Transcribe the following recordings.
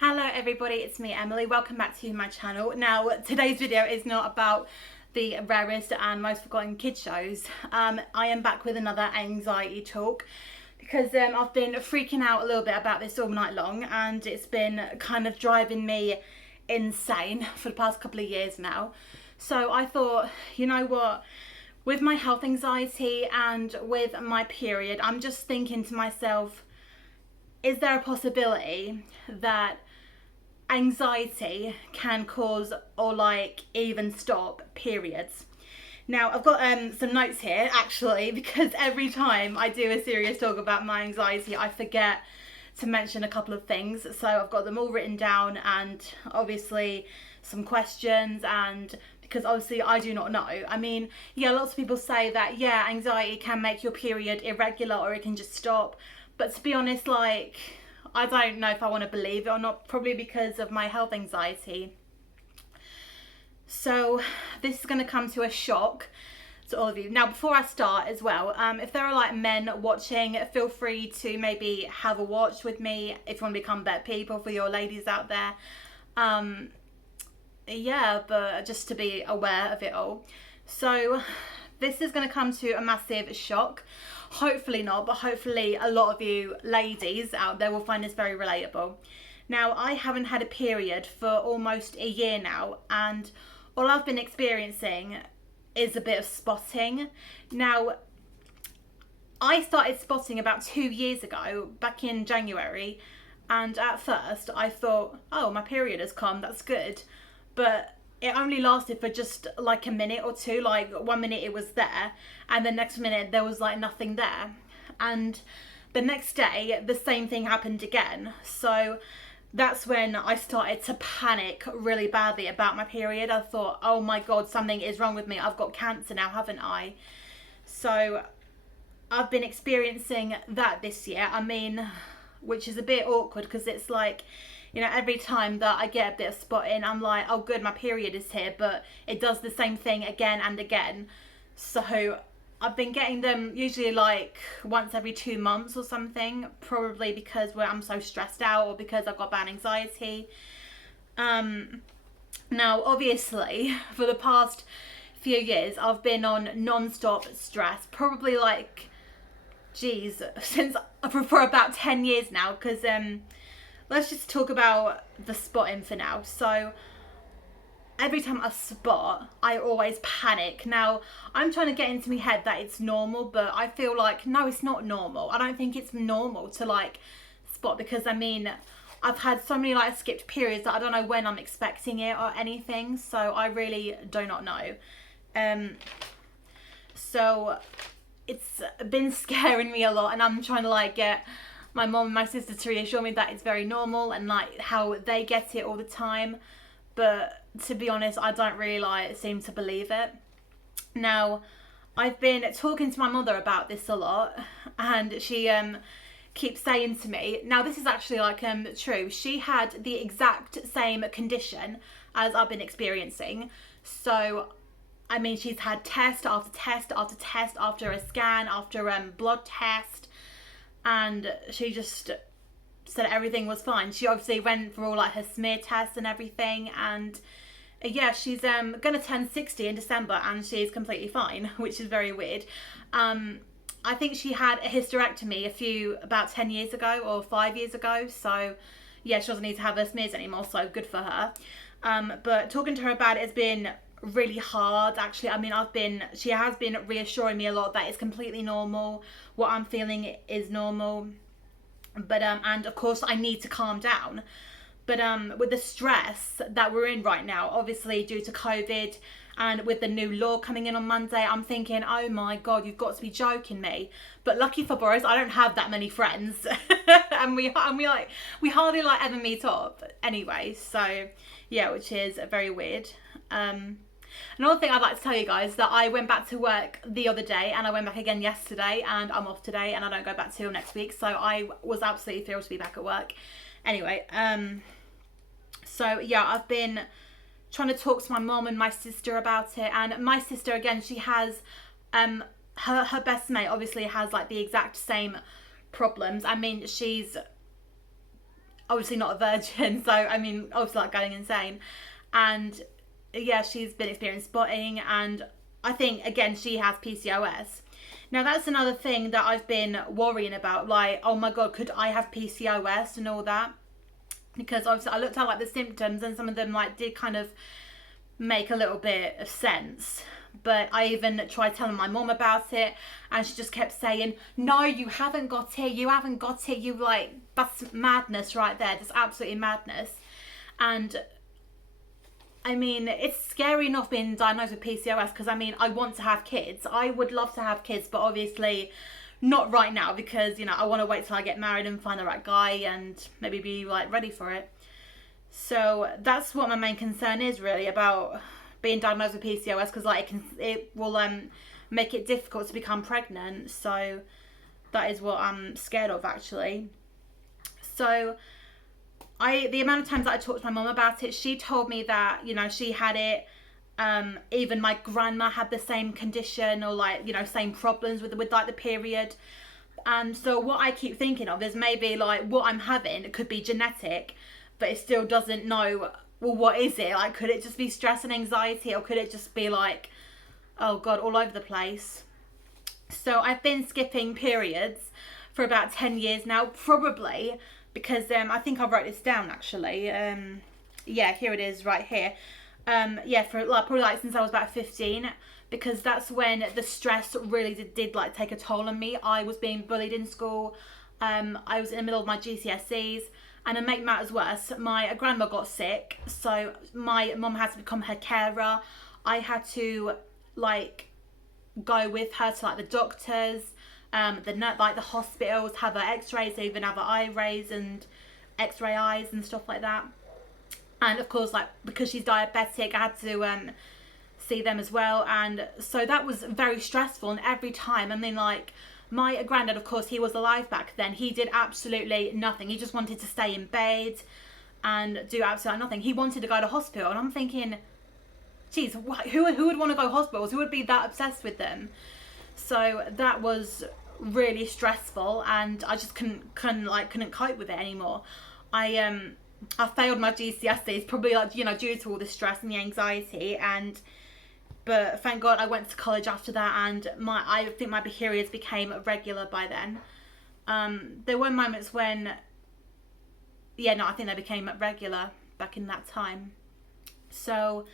Hello everybody, it's me Emily. Welcome back to my channel. Now today's video is not about the rarest and most forgotten kids shows. I am back with another anxiety talk because I've been freaking out a little bit about this all night long, and it's been kind of driving me insane for the past couple of years now. So I thought, you know what, with my health anxiety and with my period, I'm just thinking to myself, is there a possibility that anxiety can cause or even stop periods? Now I've got some notes here actually, because every time I do a serious talk about my anxiety I forget to mention a couple of things, so I've got them all written down, and obviously some questions, and because obviously I do not know. I mean, yeah, lots of people say that, yeah, anxiety can make your period irregular or it can just stop, but to be honest, I don't know if I want to believe it or not, probably because of my health anxiety. So this is going to come to a shock to all of you. Now, before I start as well, if there are men watching, feel free to maybe have a watch with me if you want to become better people, for your ladies out there. Yeah, but just to be aware of it all. So this is going to come to a massive shock. Hopefully not, but hopefully a lot of you ladies out there will find this very relatable. Now, I haven't had a period for almost a year now, and all I've been experiencing is a bit of spotting. Now, I started spotting about 2 years ago, back in January, and at first I thought, oh, my period has come, that's good. But it only lasted for just a minute or two. 1 minute it was there, and the next minute there was nothing there, and the next day the same thing happened again. So that's when I started to panic really badly about my period. I thought, oh my god, something is wrong with me, I've got cancer now, haven't I? So I've been experiencing that this year. I mean, which is a bit awkward because it's you know, every time that I get a bit of spotting, I'm like, oh good, my period is here, but it does the same thing again and again. So I've been getting them usually once every 2 months or something, probably because I'm so stressed out or because I've got bad anxiety. Now obviously for the past few years I've been on non-stop stress, probably since for about 10 years now, because let's just talk about the spotting for now. So every time I spot, I always panic. Now, I'm trying to get into my head that it's normal, but I feel no, it's not normal. I don't think it's normal to spot, because I mean, I've had so many skipped periods that I don't know when I'm expecting it or anything. So I really do not know. So it's been scaring me a lot, and I'm trying to get my mom and my sister to reassure me that it's very normal and how they get it all the time. But to be honest, I don't really seem to believe it. Now, I've been talking to my mother about this a lot, and she keeps saying to me, now this is actually true, she had the exact same condition as I've been experiencing. So I mean, she's had test after test after test, after a scan, after blood test, and she just said everything was fine. She obviously went for all her smear tests and everything, and yeah, she's gonna turn 60 in December and she's completely fine, which is very weird. I think she had a hysterectomy about 10 years ago or 5 years ago, so yeah, she doesn't need to have her smears anymore, so good for her. But talking to her about it has been really hard actually. I mean, she has been reassuring me a lot that it's completely normal, what I'm feeling is normal, but and of course I need to calm down. But with the stress that we're in right now, obviously due to COVID and with the new law coming in on Monday, I'm thinking, oh my god, you've got to be joking me. But lucky for Boris, I don't have that many friends and we hardly ever meet up anyway. So yeah, which is very weird. Another thing I'd like to tell you guys, that I went back to work the other day, and I went back again yesterday, and I'm off today, and I don't go back till next week, so I was absolutely thrilled to be back at work. Anyway, so yeah, I've been trying to talk to my mom and my sister about it, and my sister, again, she has her best mate obviously has the exact same problems. I mean, she's obviously not a virgin, so I mean, obviously like going insane. And yeah, she's been experiencing spotting, and I think again she has PCOS. Now that's another thing that I've been worrying about, like, oh my god, could I have PCOS and all that? Because obviously I looked at like the symptoms, and some of them like did kind of make a little bit of sense. But I even tried telling my mom about it, and she just kept saying, no, you haven't got it, you haven't got it, you like, that's madness right there, that's absolutely madness. And I mean, it's scary enough being diagnosed with PCOS, because I mean, I want to have kids, I would love to have kids, but obviously not right now, because, you know, I want to wait till I get married and find the right guy and maybe be like ready for it. So that's what my main concern is really about being diagnosed with PCOS, because like it will make it difficult to become pregnant. So that is what I'm scared of, actually. So the amount of times that I talked to my mum about it, she told me that, you know, she had it. Even my grandma had the same condition, or like, you know, same problems with like the period. And so what I keep thinking of is maybe like what I'm having, it could be genetic, but it still doesn't know, well, what is it? Like, could it just be stress and anxiety, or could it just be like, oh God, all over the place? So I've been skipping periods for about 10 years now, probably because I think I wrote this down actually. Yeah, here it is right here. Yeah, for like probably like since I was about 15, because that's when the stress really did like take a toll on me. I was being bullied in school. I was in the middle of my GCSEs. And to make matters worse, my grandma got sick, so my mum had to become her carer. I had to like go with her to like the doctors, the hospitals, have her X-rays, even have her eye rays and X-ray eyes and stuff like that. And of course, like because she's diabetic, I had to see them as well. And so that was very stressful. And every time, I mean, like, my granddad, of course, he was alive back then. He did absolutely nothing. He just wanted to stay in bed and do absolutely nothing. He wanted to go to hospital. And I'm thinking, geez, who would want to go to hospitals? Who would be that obsessed with them? So that was really stressful, and I just couldn't cope with it anymore. I failed my GCSEs, probably like, you know, due to all the stress and the anxiety, but thank God I went to college after that, and I think my periods became regular by then. There were moments when, yeah, no, I think they became regular back in that time. So,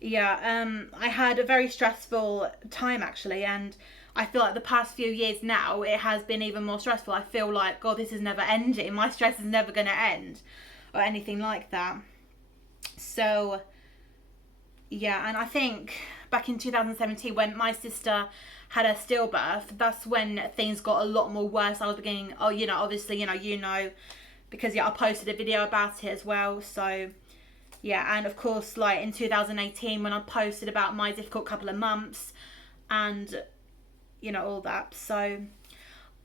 yeah, I had a very stressful time actually, and I feel like the past few years now, it has been even more stressful. I feel like, God, this is never ending. My stress is never going to end, or anything like that. So, yeah, and I think back in 2017 when my sister had her stillbirth, that's when things got a lot more worse. I was beginning, oh, you know, obviously, you know, because yeah, I posted a video about it as well. So yeah, and of course, like in 2018 when I posted about my difficult couple of months and, you know, all that. So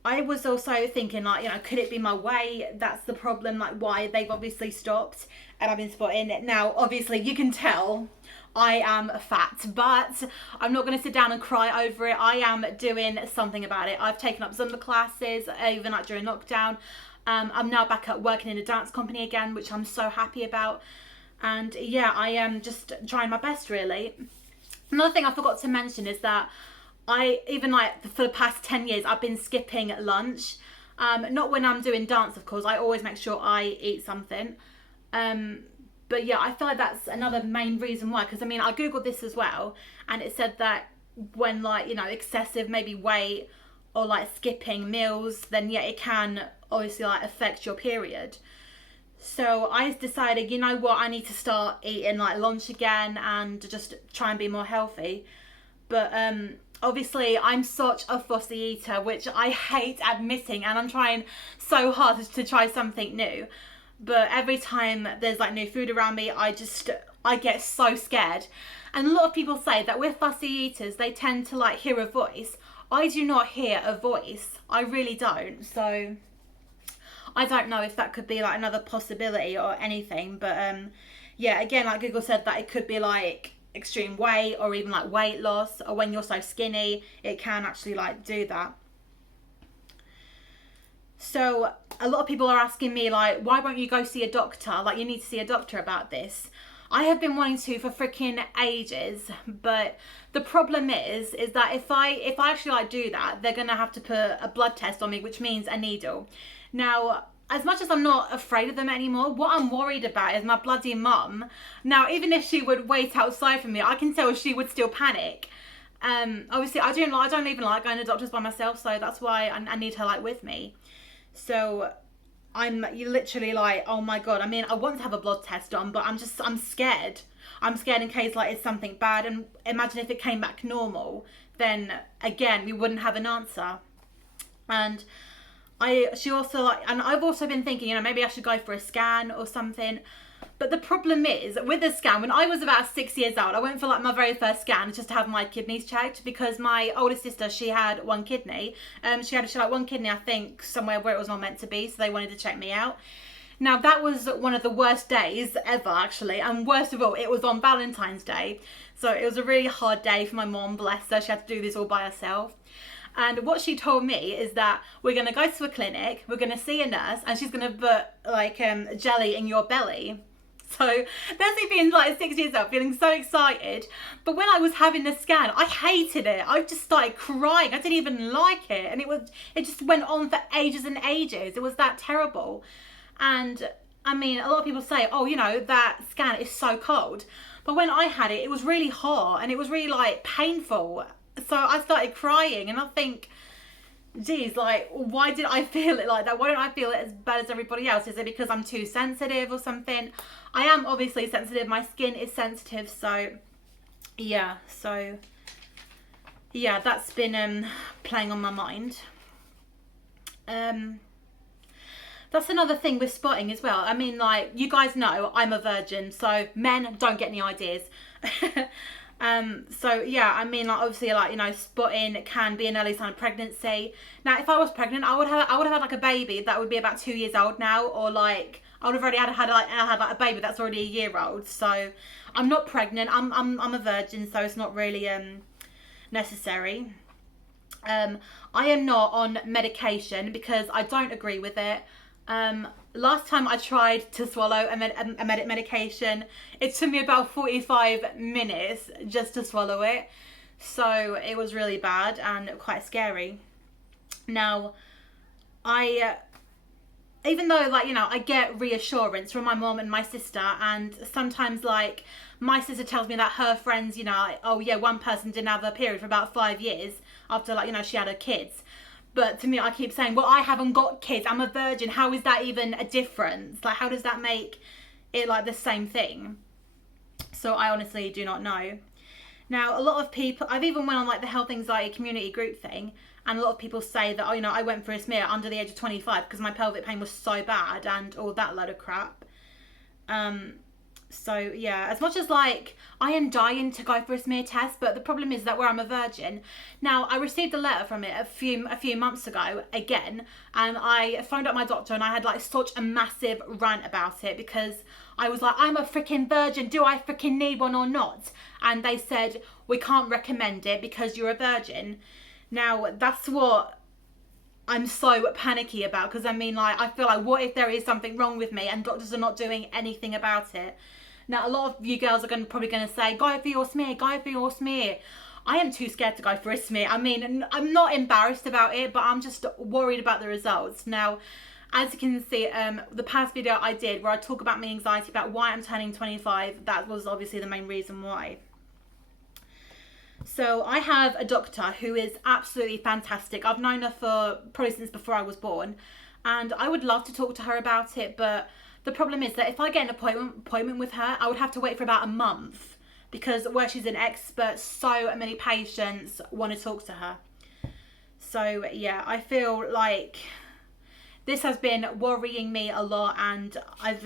I was also thinking, like, you know, could it be my weight? That's the problem, like why they've obviously stopped and I've been spotting it. Now, obviously, you can tell I am fat, but I'm not going to sit down and cry over it. I am doing something about it. I've taken up Zumba classes, even like during lockdown. I'm now back at working in a dance company again, which I'm so happy about. And yeah, I am just trying my best, really. Another thing I forgot to mention is that even like for the past 10 years, I've been skipping lunch. Not when I'm doing dance, of course. I always make sure I eat something. But yeah, I feel like that's another main reason why. Because I mean, I googled this as well, and it said that when like, you know, excessive maybe weight or like skipping meals, then yeah, it can obviously like affect your period. So I decided, you know what, I need to start eating like lunch again and just try and be more healthy. But obviously I'm such a fussy eater, which I hate admitting, and I'm trying so hard to try something new. But every time there's like new food around me, I get so scared. And a lot of people say that with fussy eaters, they tend to like hear a voice. I do not hear a voice. I really don't. So I don't know if that could be like another possibility or anything. But yeah, again, like Google said that it could be like extreme weight or even like weight loss, or when you're so skinny, it can actually like do that. So a lot of people are asking me, like, why won't you go see a doctor? Like, you need to see a doctor about this. I have been wanting to for freaking ages, but the problem is that if I actually like do that, they're gonna have to put a blood test on me, which means a needle. Now, as much as I'm not afraid of them anymore, what I'm worried about is my bloody mum. Now, even if she would wait outside for me, I can tell she would still panic. Obviously, I don't even like going to doctors by myself, so that's why I need her like with me. So I'm literally like, oh my god. I mean, I want to have a blood test done, but I'm scared. I'm scared in case like it's something bad. And imagine if it came back normal, then again we wouldn't have an answer. And she also like, and I've also been thinking, you know, maybe I should go for a scan or something. But the problem is with the scan, when I was about 6 years old, I went for like my very first scan just to have my kidneys checked, because my older sister, she had one kidney. She had like one kidney, I think, somewhere where it was not meant to be. So they wanted to check me out. Now that was one of the worst days ever, actually. And worst of all, it was on Valentine's Day. So it was a really hard day for my mom, bless her. She had to do this all by herself. And what she told me is that we're going to go to a clinic, we're going to see a nurse, and she's going to put like jelly in your belly. So that's me being like 6 years old, feeling so excited. But when I was having the scan, I hated it. I just started crying. I didn't even like it. And it just went on for ages and ages. It was that terrible. And I mean, a lot of people say, oh, you know, that scan is so cold. But when I had it, it was really hot and it was really like painful. So I started crying, and I think, geez, like, why did I feel it like that? Why don't I feel it as bad as everybody else? Is it because I'm too sensitive or something? I am obviously sensitive. My skin is sensitive. So yeah, that's been playing on my mind. That's another thing with spotting as well. I mean, like, you guys know I'm a virgin, so men, don't get any ideas. So yeah, I mean, like, obviously, like, you know, spotting can be an early sign of pregnancy. Now, if I was pregnant, I would have had like a baby that would be about 2 years old now, or like I would have already had like a baby that's already a year old. So I'm not pregnant. I'm a virgin, so it's not really necessary. I am not on medication because I don't agree with it. Last time I tried to swallow a medication, it took me about 45 minutes just to swallow it. So it was really bad and quite scary. Now, even though, like, you know, I get reassurance from my mom and my sister, and sometimes, like, my sister tells me that her friends, you know, like, oh yeah, one person didn't have a period for about 5 years after, like, you know, she had her kids. But to me, I keep saying, well, I haven't got kids. I'm a virgin. How is that even a difference? Like, how does that make it like the same thing? So I honestly do not know. Now, a lot of people, I've even went on like the health anxiety community group thing, and a lot of people say that, oh, you know, I went for a smear under the age of 25 because my pelvic pain was so bad and all that load of crap. So yeah, as much as like I am dying to go for a smear test, but the problem is that where I'm a virgin. Now, I received a letter from it a few months ago again, and I phoned up my doctor and I had like such a massive rant about it because I was like, I'm a freaking virgin, do I freaking need one or not? And they said, we can't recommend it because you're a virgin. Now, that's what I'm so panicky about, because I mean, like, I feel like, what if there is something wrong with me and doctors are not doing anything about it? Now, a lot of you girls are probably going to say, go for your smear, go for your smear. I am too scared to go for a smear. I mean, I'm not embarrassed about it, but I'm just worried about the results. Now, as you can see, the past video I did where I talk about my anxiety about why I'm turning 25, that was obviously the main reason why. So I have a doctor who is absolutely fantastic. I've known her for probably since before I was born, and I would love to talk to her about it, but the problem is that if I get an appointment with her, I would have to wait for about a month, because where she's an expert, so many patients want to talk to her. So yeah, I feel like this has been worrying me a lot, and I've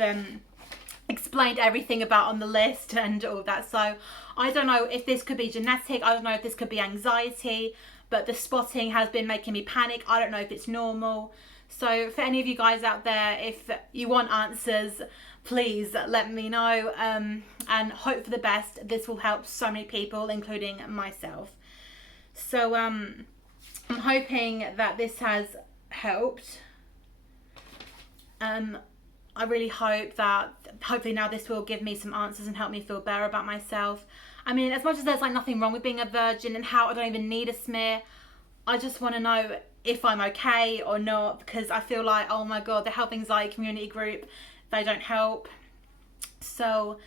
explained everything about on the list and all that. So I don't know if this could be genetic, I don't know if this could be anxiety, but the spotting has been making me panic. I don't know if it's normal. So for any of you guys out there, if you want answers, please let me know, and hope for the best. This will help so many people, including myself. So I'm hoping that this has helped. I really hope that hopefully now this will give me some answers and help me feel better about myself. I mean, as much as there's like nothing wrong with being a virgin and how I don't even need a smear, I just want to know if I'm okay or not, because I feel like, oh my god, the health anxiety community group, they don't help. So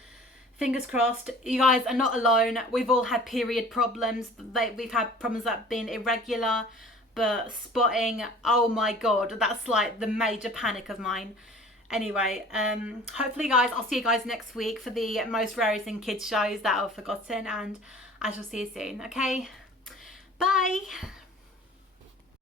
fingers crossed. You guys are not alone. We've all had period problems. We've had problems that have been irregular, but spotting, oh my god, that's like the major panic of mine. Anyway, hopefully guys, I'll see you guys next week for the most rarest in kids shows that I've forgotten, and I shall see you soon. Okay, bye.